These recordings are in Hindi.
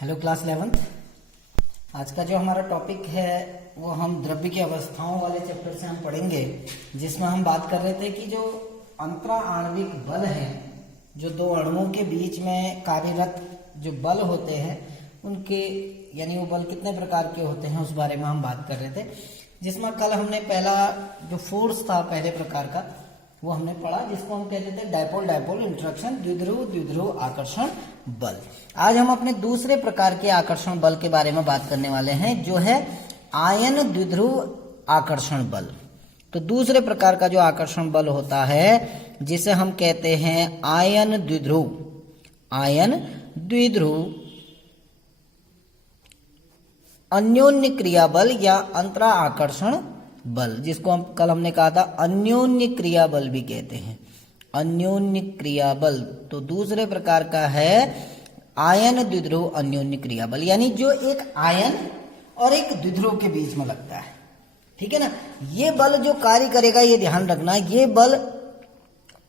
Hello class 11th। आज का जो हमारा टॉपिक है वो हम द्रव्य की अवस्थाओं वाले चैप्टर से हम पढ़ेंगे, जिसमें हम बात कर रहे थे कि जो अंतरा आणविक बल है, जो दो अणुओं के बीच में कार्यरत जो बल होते हैं उनके यानी वो बल कितने प्रकार के होते हैं उस बारे में हम बात कर रहे थे। जिसमें कल हमने पहला जो फोर्स था पहले प्रकार का वो हमने पढ़ा, जिसको हम कहते थे डायपोल डायपोल इंटरेक्शन, द्विध्रुव द्विध्रुव आकर्षण बल। आज हम अपने दूसरे प्रकार के आकर्षण बल के बारे में बात करने वाले हैं, जो है आयन द्विध्रुव आकर्षण बल। तो दूसरे प्रकार का जो आकर्षण बल होता है जिसे हम कहते हैं आयन द्विध्रुव अन्योन्य क्रिया बल या अंतरा आकर्षण बल, जिसको हम कल हमने कहा था अन्योन्य क्रिया बल भी कहते हैं। अन्योन्य क्रिया बल तो दूसरे प्रकार का है आयन द्विध्रुव अन्योन्य क्रिया बल, यानी जो एक आयन और एक द्विध्रुव के बीच में लगता है। ठीक है ना। ये बल जो कार्य करेगा, ये ध्यान रखना, ये बल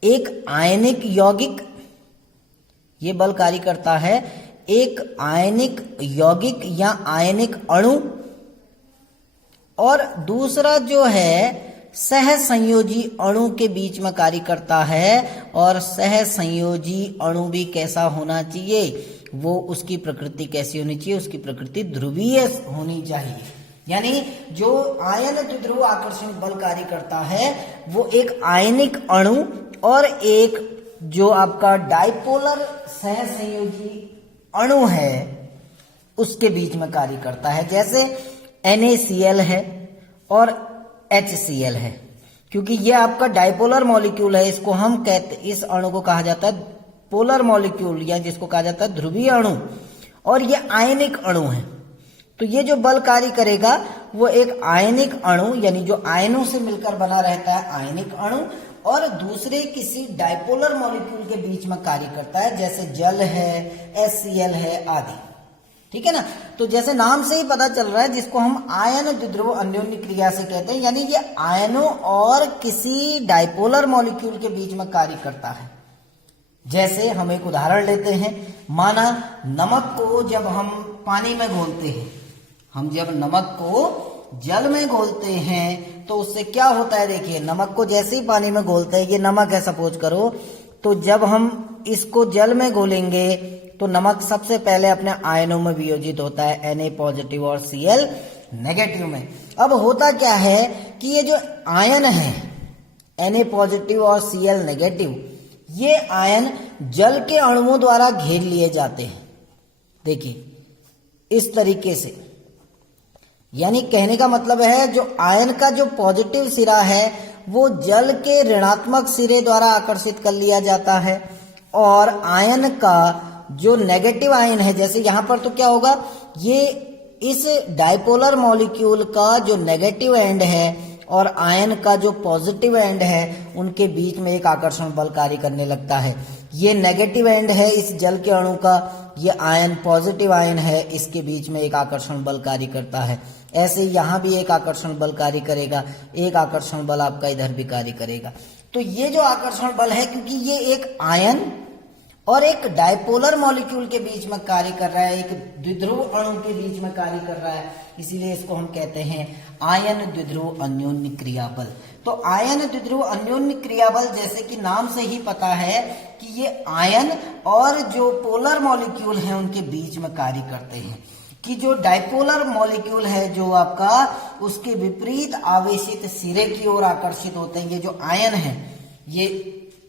एक आयनिक यौगिक, ये बल कार्य करता है एक आयनिक यौगिक या आयनिक अणु, और दूसरा जो है सहसंयोजी अणु के बीच में कार्य करता है। और सहसंयोजी अणु भी कैसा होना चाहिए, वो उसकी प्रकृति कैसी होनी चाहिए, उसकी प्रकृति ध्रुवीय होनी चाहिए। यानी जो आयन द्विध्रुव आकर्षण बल कार्य करता है वो एक आयनिक अणु और एक जो आपका डाइपोलर सहसंयोजी अणु है उसके बीच में कार्य करता है। जैसे NaCl है और HCl है, क्योंकि ये आपका डाइपोलर मॉलिक्यूल है, इसको हम कहते, इस अणु को कहा जाता है पोलर मॉलिक्यूल या जिसको कहा जाता है ध्रुवीय अणु, और ये आयनिक अणु है। तो ये जो बल कार्य करेगा वो एक आयनिक अणु यानी जो आयनों से मिलकर बना रहता है आयनिक अणु, और दूसरे किसी डाइपोलर मॉलिक्यूल के बीच में कार्य करता है, जैसे जल है, HCl है आदि। ठीक है ना। तो जैसे नाम से ही पता चल रहा है, जिसको हम आयन द्विध्रुव अन्योन्य क्रिया से कहते हैं, यानी ये आयनों और किसी डाइपोलर मॉलिक्यूल के बीच में कार्य करता है। जैसे हम एक उदाहरण लेते हैं, माना नमक को जब हम पानी में घोलते हैं, हम जब नमक को जल में घोलते हैं तो उससे क्या होता है। देखिए, नमक को जैसे ही पानी में घोलते हैं, ये नमक है सपोज करो, तो जब हम इसको जल में घोलेंगे तो नमक सबसे पहले अपने आयनों में वियोजित होता है, Na पॉजिटिव और Cl नेगेटिव में। अब होता क्या है कि ये जो आयन है Na पॉजिटिव और Cl नेगेटिव, ये आयन जल के अणुओं द्वारा घेर लिए जाते हैं। देखिए इस तरीके से, यानी कहने का मतलब है जो आयन का जो पॉजिटिव सिरा है वो जल के ऋणात्मक सिरे द्वारा आकर्षित कर लिया जाता है, और आयन का जो नेगेटिव आयन है, जैसे यहां पर तो क्या होगा, ये इस डाइपोलर मॉलिक्यूल का जो नेगेटिव एंड है और आयन का जो पॉजिटिव एंड है उनके बीच में एक आकर्षण बल कार्य करने लगता है। ये नेगेटिव एंड है इस जल के अणु का, ये आयन पॉजिटिव आयन है, इसके बीच में एक आकर्षण बल कार्य करता है। ऐसे यहां भी एक आकर्षण बल कार्य करेगा, एक आकर्षण बल आपका इधर भी कार्य करेगा। तो ये जो आकर्षण बल है, क्योंकि ये एक आयन और एक डाइपोलर मॉलिक्यूल के बीच में कार्य कर रहा है, एक द्विध्रुव अणु के बीच में कार्य कर रहा है, इसीलिए इसको हम कहते हैं आयन द्विध्रुव अन्योन्य क्रिया बल। तो आयन द्विध्रुव अन्योन्य क्रिया बल, जैसे कि नाम से ही पता है कि ये आयन और जो पोलर मॉलिक्यूल है उनके बीच में कार्य करते हैं। कि जो डाइपोलर मॉलिक्यूल है जो आपका, उसके विपरीत आवेशित सिरे की ओर आकर्षित होते हैं। ये जो आयन है, ये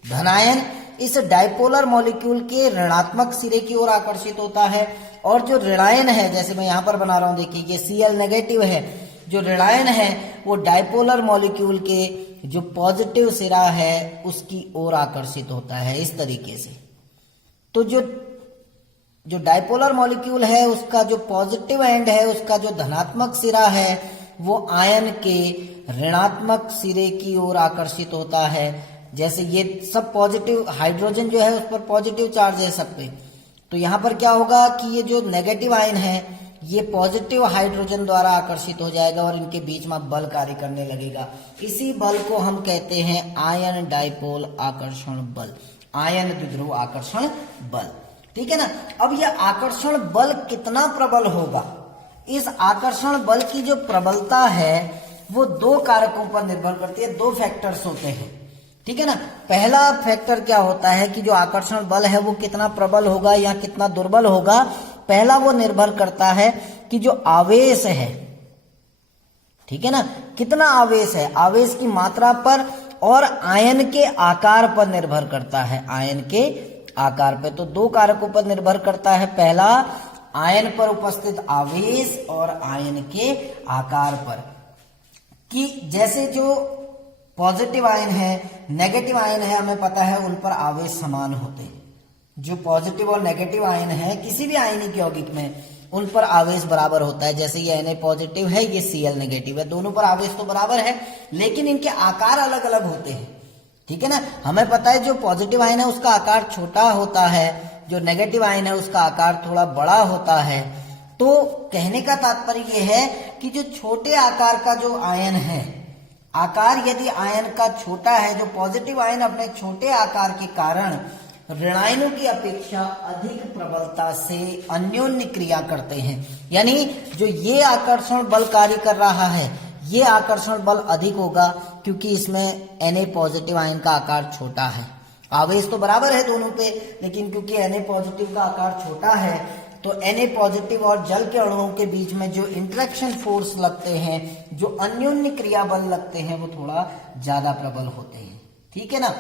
धनायन इस डाइपोलर मॉलिक्यूल के ऋणात्मक सिरे की ओर आकर्षित होता है, और जो ऋणायन है, जैसे मैं यहां पर बना रहा हूं, देखिए ये Cl नेगेटिव है, जो ऋणायन है वो डाइपोलर मॉलिक्यूल के जो पॉजिटिव सिरा है उसकी ओर आकर्षित होता है इस तरीके से। तो जो डाइपोलर मॉलिक्यूल है उसका जो पॉजिटिव एंड है, उसका जो धनात्मक सिरा है वो आयन के ऋणात्मक सिरे की ओर आकर्षित होता है। जैसे ये सब पॉजिटिव हाइड्रोजन जो है उस पर पॉजिटिव चार्ज है सब पे, तो यहां पर क्या होगा कि ये जो नेगेटिव आयन है ये पॉजिटिव हाइड्रोजन द्वारा आकर्षित हो जाएगा और इनके बीच में बल कार्य करने लगेगा। इसी बल को हम कहते हैं आयन डाइपोल आकर्षण बल, आयन द्विध्रुव आकर्षण बल। ठीक है ना। अब यह आकर्षण बल कितना प्रबल होगा, इस आकर्षण बल की जो प्रबलता है वो दो कारकों पर निर्भर करती है, दो फैक्टर्स होते हैं, ठीक है ना। पहला फैक्टर क्या होता है कि जो आकर्षण बल है वो कितना प्रबल होगा या कितना दुर्बल होगा। पहला वो निर्भर करता है कि जो आवेश है, ठीक है ना, कितना आवेश है, आवेश की मात्रा पर और आयन के आकार पर निर्भर करता है, आयन के आकार पे। तो दो कारकों पर निर्भर करता है, पहला आयन पर उपस्थित आवेश और आयन के आकार पर। कि जैसे जो पॉजिटिव आयन है, नेगेटिव आयन है, हमें पता है उन पर आवेश समान होते हैं। जो पॉजिटिव और नेगेटिव आयन है किसी भी आयनिक यौगिक में, उन पर आवेश बराबर होता है। जैसे ये Na पॉजिटिव है, ये Cl नेगेटिव है, दोनों पर आवेश तो बराबर है, लेकिन इनके आकार अलग अलग होते हैं, ठीक है ना। हमें पता है जो पॉजिटिव आयन है उसका आकार छोटा होता है, जो नेगेटिव आयन है उसका आकार थोड़ा बड़ा होता है। तो कहने का तात्पर्य यह है कि जो छोटे आकार का जो आयन है, आकार यदि आयन का छोटा है, जो पॉजिटिव आयन अपने छोटे आकार के कारण ऋणायनों की अपेक्षा अधिक प्रबलता से अन्योन्य क्रिया करते हैं। यानी जो ये आकर्षण बल कार्य कर रहा है, ये आकर्षण बल अधिक होगा क्योंकि इसमें Na पॉजिटिव आयन का आकार छोटा है। आवेश तो बराबर है दोनों पे, लेकिन क्योंकि Na पॉजिटिव का आकार छोटा है तो Na पॉजिटिव और जल के अणुओं के बीच में जो इंटरेक्शन फोर्स लगते हैं, जो अन्योन्य क्रिया बल लगते हैं, वो थोड़ा ज्यादा प्रबल होते हैं, ठीक है ना।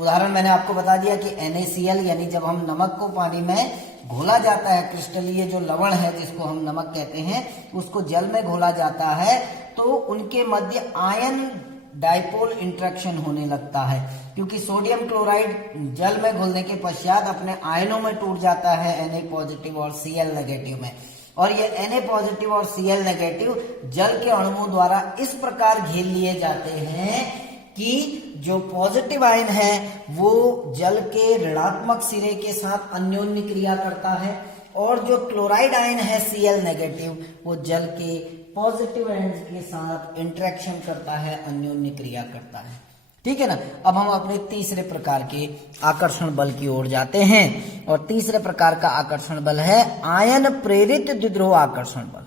उदाहरण मैंने आपको बता दिया कि NaCl, यानी जब हम नमक को पानी में घोला जाता है, क्रिस्टलीय जो लवण है जिसको हम नमक कहते हैं, उसको जल में घोला जाता है, तो उनके मध्य आयन डाइपोल इंटरेक्शन होने लगता है, क्योंकि सोडियम क्लोराइड जल में घुलने के पश्चात अपने आयनों में टूट जाता है Na पॉजिटिव और Cl नेगेटिव में। और ये Na पॉजिटिव और Cl नेगेटिव जल के अणुओं द्वारा इस प्रकार घेर लिए जाते हैं कि जो पॉजिटिव आयन है वो जल के ऋणात्मक सिरे के साथ अन्योन्य क्रिया करता है, और जो क्लोराइड आयन है Cl नेगेटिव, वो जल के पॉजिटिव आयन के साथ इंटरेक्शन करता है, अन्योन्य क्रिया करता है, ठीक है ना। अब हम अपने तीसरे प्रकार के आकर्षण बल की ओर जाते हैं, और तीसरे प्रकार का आकर्षण बल है आयन प्रेरित द्विध्रुव आकर्षण बल।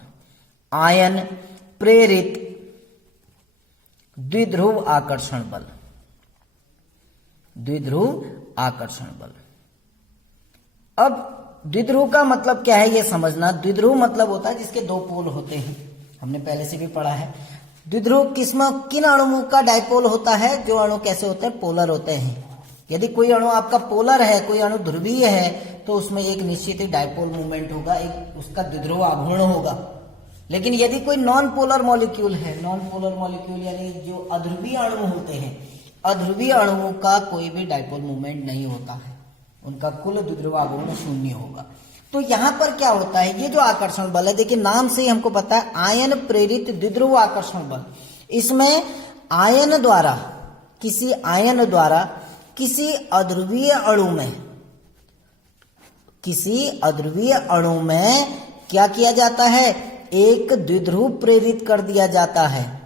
आयन प्रेरित द्विध्रुव आकर्षण बल, द्विध्रुव आकर्षण बल। अब द्विध्रुव का मतलब क्या है ये समझना। द्विध्रुव मतलब होता है जिसके दो पोल होते हैं, हमने पहले से भी पढ़ा है। द्विध्रुव किन अणुओं का डाइपोल होता है, जो अणु कैसे होते हैं, पोलर होते हैं। यदि कोई अणु आपका पोलर है, कोई अणु ध्रुवीय है, तो उसमें एक निश्चित ही डाइपोल मूवमेंट होगा, एक उसका द्विध्रुव आघूर्ण होगा। लेकिन यदि कोई नॉन पोलर मॉलिक्यूल है, नॉन पोलर मॉलिक्यूल यानी जो अध्रुवीय अणु होते हैं, अध्रुवीय अणुओं का कोई भी डाइपोल मूवमेंट नहीं होता है, उनका कुल द्विध्रुव आघूर्ण शून्य होगा। तो यहां पर क्या होता है, ये जो आकर्षण बल है, देखिए नाम से ही हमको पता है आयन प्रेरित द्विध्रुव आकर्षण बल। इसमें आयन द्वारा किसी अध्रुवीय अणु में क्या किया जाता है, एक द्विध्रुव प्रेरित कर दिया जाता है,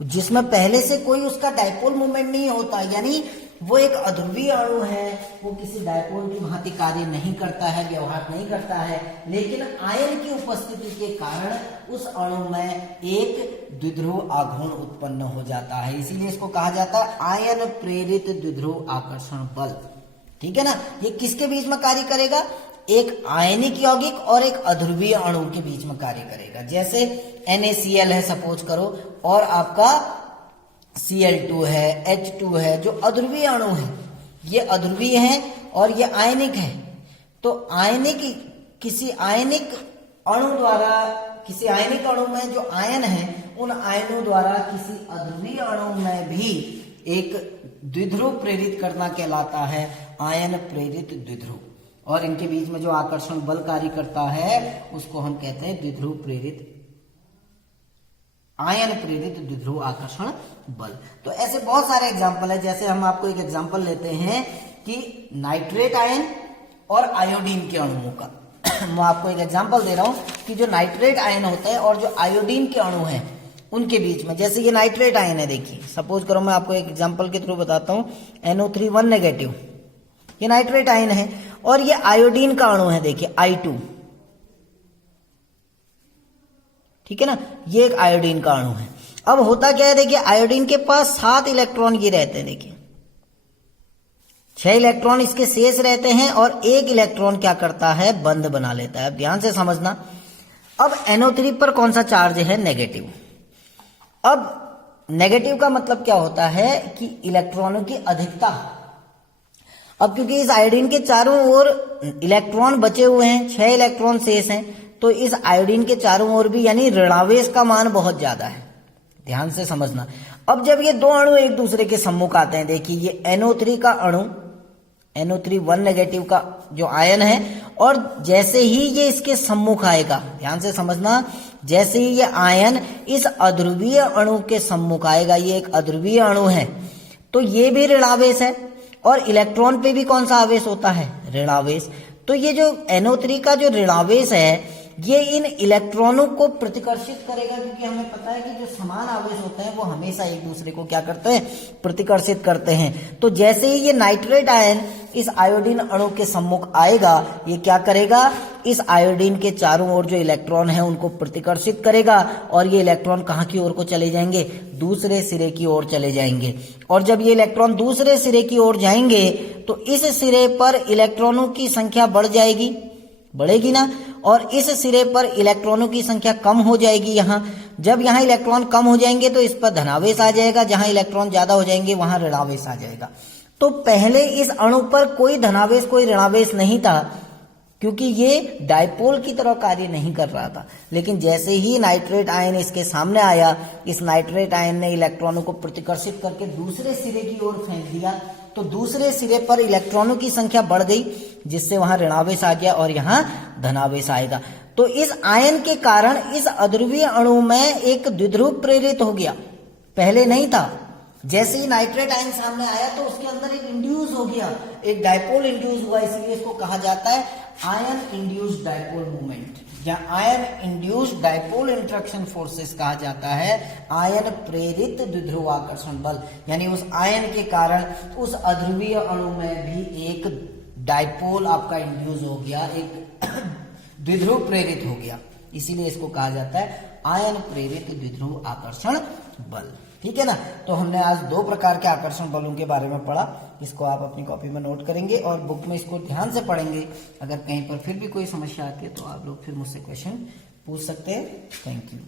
जिसमें पहले से कोई उसका डाइपोल मूवमेंट नहीं होता। यानी वो एक अध्रुवीय अणु है, वो किसी डाइपोल की भांति कार्य नहीं करता है, व्यवहार नहीं करता है, लेकिन आयन की उपस्थिति के कारण उस अणु में एक द्विध्रुव आघूर्ण उत्पन्न हो जाता है। इसीलिए इसको कहा जाता है आयन प्रेरित द्विध्रुव आकर्षण बल, ठीक है ना। ये किसके बीच में कार्य करेगा, एक आयनिक यौगिक और एक अध्रुवीय अणु के बीच में कार्य करेगा। जैसे NaCl है सपोज करो, और आपका Cl2 है, H2 है, जो अध्रुवीय अणु है, ये अध्रुवीय है और ये आयनिक है। तो किसी आयनिक अणु में जो आयन है, उन आयनों द्वारा किसी अध्रुवीय अणु में भी एक द्विध्रुव प्रेरित करना कहलाता है आयन प्रेरित द्विध्रुव। और इनके बीच में जो आकर्षण बल कार्य करता है उसको हम कहते हैं द्विध्रुव प्रेरित, आयन प्रेरित द्विध्रुव आकर्षण बल। तो ऐसे बहुत सारे एग्जाम्पल है। जैसे हम आपको एक एग्जाम्पल लेते हैं कि नाइट्रेट आयन और आयोडीन के अणुओं का। मैं आपको एक एग्जाम्पल दे रहा हूं कि जो नाइट्रेट आयन होता है और जो आयोडीन के अणु हैं उनके बीच में, जैसे ये नाइट्रेट आयन है, देखिए सपोज करो मैं आपको एक एग्जाम्पल के थ्रू बताता हूं, NO3 1 नेगेटिव, ये नाइट्रेट आयन है, और ये आयोडीन का अणु है, देखिए I2, ठीक है ना, ये एक आयोडीन का अणु है। अब होता क्या है, देखिए आयोडीन के पास 7 इलेक्ट्रॉन ये रहते हैं, देखिए 6 इलेक्ट्रॉन इसके शेष रहते हैं और 1 इलेक्ट्रॉन क्या करता है, बंध बना लेता है। अब ध्यान से समझना, अब NO3 पर कौन सा चार्ज है, नेगेटिव। अब नेगेटिव का मतलब क्या होता है कि इलेक्ट्रॉनों की अधिकता। अब क्योंकि इस आयोडीन के चारों ओर इलेक्ट्रॉन बचे हुए हैं, 6 इलेक्ट्रॉन शेष हैं, तो इस आयोडीन के चारों ओर भी यानी ऋणावेश का मान बहुत ज्यादा है। ध्यान से समझना। अब जब ये दो अणु एक दूसरे के सम्मुख आते हैं, देखिए ये NO3 का अणु, NO3 1 नेगेटिव का जो आयन है, और जैसे ही ये इसके सम्मुख आएगा, ध्यान से समझना, जैसे ही ये आयन इस अध्रुवीय अणु के सम्मुख आएगा, ये एक अध्रुवीय अणु है, तो ये भी ऋणावेश है और इलेक्ट्रॉन पे भी कौन सा आवेश होता है, ऋणावेश। तो ये जो NO3 का जो ऋणावेश है, ये इन इलेक्ट्रॉनों को प्रतिकर्षित करेगा, क्योंकि हमें पता है कि जो समान आवेश होते हैं वो हमेशा एक दूसरे को क्या करते हैं, प्रतिकर्षित करते हैं। तो जैसे ही ये नाइट्रेट आयन इस आयोडीन अणु के सम्मुख आएगा, ये क्या करेगा, इस आयोडीन के चारों ओर जो इलेक्ट्रॉन है उनको प्रतिकर्षित करेगा, और ये इलेक्ट्रॉन कहाँ की ओर को चले जाएंगे, दूसरे सिरे की ओर चले जाएंगे। और जब ये इलेक्ट्रॉन दूसरे सिरे की ओर जाएंगे तो इस सिरे पर इलेक्ट्रॉनों की संख्या बढ़ जाएगी, बढ़ेगी ना, और इस सिरे पर इलेक्ट्रॉनों की संख्या कम हो जाएगी। यहाँ जब यहाँ इलेक्ट्रॉन कम हो जाएंगे तो इस पर धनावेश आ जाएगा, जहां इलेक्ट्रॉन ज्यादा हो जाएंगे वहां ऋणावेश आ जाएगा। तो पहले इस अणु पर कोई धनावेश कोई ऋणावेश नहीं था, क्योंकि ये डायपोल की तरह कार्य नहीं कर रहा था। लेकिन जैसे ही नाइट्रेट आयन इसके सामने आया, इस नाइट्रेट आयन ने इलेक्ट्रॉनों को प्रतिकर्षित करके दूसरे सिरे की ओर फेंक दिया, तो दूसरे सिरे पर इलेक्ट्रॉनों की संख्या बढ़ गई, जिससे वहां ऋणावेश आ गया और यहाँ धनावेश आएगा। तो इस आयन के कारण इस अध्रुवीय अणु में एक द्विध्रुव प्रेरित हो गया, पहले नहीं था। जैसे ही नाइट्रेट आयन सामने आया तो उसके अंदर एक इंड्यूस हो गया, एक डायपोल इंड्यूस हुआ, इसलिए इसको कहा जाता है आयन इंड्यूस्ड डायपोल मूवमेंट, या ion induced dipole interaction forces कहा जाता है, आयन प्रेरित द्विध्रुवाकर्षण बल। यानी उस आयन के कारण उस अध्रुवीय अणु में भी एक डायपोल आपका इंड्यूस हो गया, एक द्विध्रुव प्रेरित हो गया, इसीलिए इसको कहा जाता है आयन प्रेरित द्विध्रुव आकर्षण बल। ठीक है ना। तो हमने आज 2 प्रकार के आकर्षण बलों के बारे में पढ़ा, इसको आप अपनी कॉपी में नोट करेंगे और बुक में इसको ध्यान से पढ़ेंगे। अगर कहीं पर फिर भी कोई समस्या आती है तो आप लोग फिर मुझसे क्वेश्चन पूछ सकते हैं। Thank you.